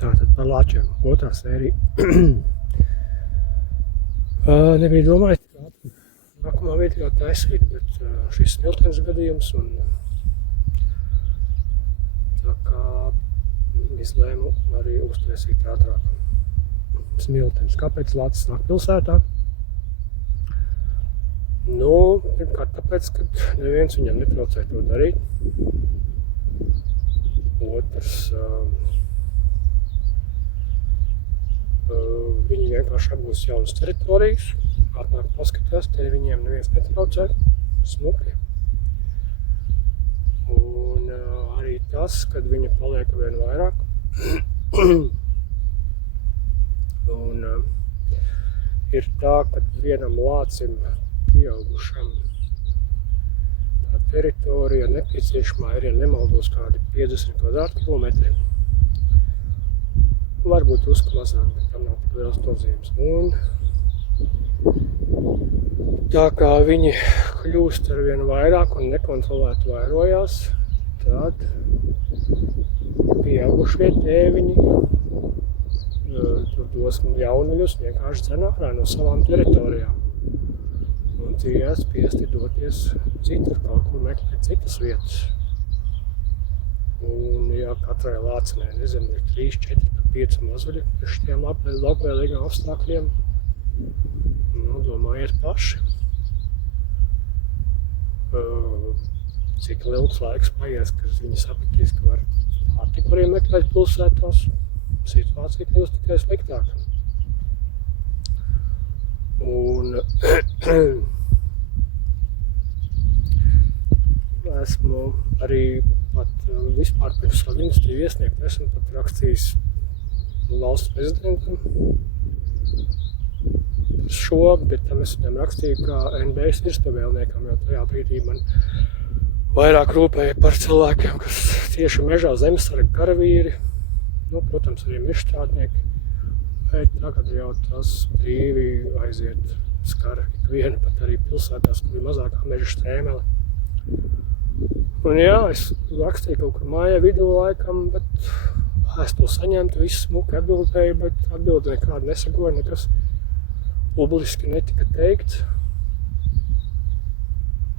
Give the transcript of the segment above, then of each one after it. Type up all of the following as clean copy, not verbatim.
Tātad par lāčiem. Otrā sērija. Nebija domājis, ka nākamā video taisīt, bet šis smiltenes gadījums un tā kā izlēmu arī uztaisīt ātrāk smiltenes. Kāpēc lācis nāk pilsētā? Nu, pirmkārt tāpēc, ka neviens viņam netraucē to darīt. Otrs, viņi vienkārši apgūs jaunas teritorijas, atnāk paskatās, te viņiem neviens netraucē, smuki. Un arī tas, kad viņa paliek vien vairāk. Un ir tā, ka vienam lācim pieaugušam tā teritorija nepieciešamā ir, ja nemaldos, kādi 50 kvadrātkilometri. Varbūt drusku mazāk, bet tam nav tik liels nozīmes. Un tā kā viņi kļūst ar vien vairāk un nekontrolēti vairojās, tad pieaugušie tēviņi tur dos jaunuļus vienkārši dzen ārā no savām teritorijām. Un tie spiesti doties citur, kaut kur meklēt citas vietas. Un ja katrai lācinē, nezinu, ir 3, 4, 5 mazuļi priekš šiem labvēlīgiem apstākļiem, nu, domājiet paši, cik ilgs laiks paies, kad viņi sapratīs, ka var pārtiku arī meklēt pilsētās, situācija kļūst tikai sliktāka. Un esmu arī pat vispār pirms savu ministriju iesniegt, esmu pat rakstījis valsts prezidentam par šo, bet tam es viņam rakstīju kā NBS virspavēlniekam, jo tajā brīdī man vairāk rūpēja par cilvēkiem, kas tieši mežā zemesargi karavīri, nu, protams, arī mežstrādnieki, bet tagad jau tas brīvi aiziet skara ikvienu, pat arī pilsētās, kur ir mazākā meža strēmele. Un jā, es rakstīju kaut kur mājā vidū laikam, bet es to saņemtu, visu smuki atbildēju, bet atbildi nekāda nesagoja, nekas publiski netika teikts.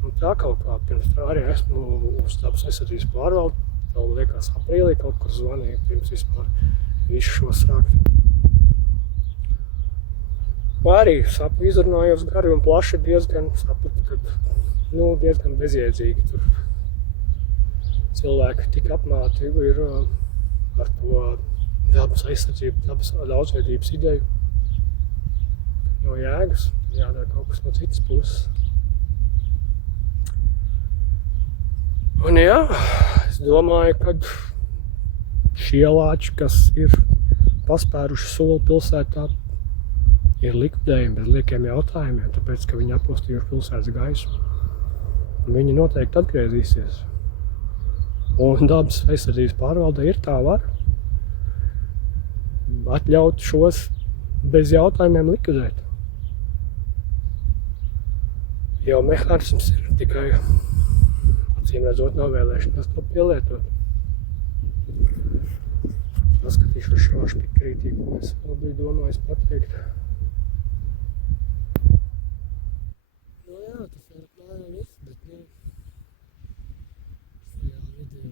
Un tā kaut kā pirms tā arī esmu uz dabas aizsardzības pārvaldi, vēl liekas aprīlī kaut kur zvanīju, pirms vispār visu šo sākt. Arī sapu izrunājos gari un plaši diezgan sapratu, ka diezgan bezjēdzīgi tur cilvēki tik apmāti ir ar to dabas aizsardzību, dabas daudzveidības ideju. No jēgas, jādara kaut kas no citas puses. Un jā, es domāju, ka šie lāči, kas ir paspēruši soli pilsētā, ir likvidējumi bez liekiem jautājumiem, tāpēc, ka viņi atpostījuši pilsētas gaisu. Viņi noteikti atgriezīsies. Un dabas aizsardzības pārvalde ir tā var atļaut šos bez jautājumiem likvidēt. Jau mehānisms ir tikai, acīm redzot, nav vēlēšanās to pielietot. Paskatīšos šāšu pikrītī, ko es vēl biju domājis pateikt. Nu jā, tas ir apmēram viss, bet šajā video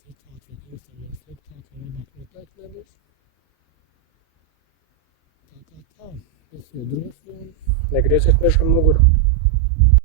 situācija kļūst ar vien sliktāka, labāk noteikti nebūs. Tā kā tā, esiet droši un negrieziet mežam muguru.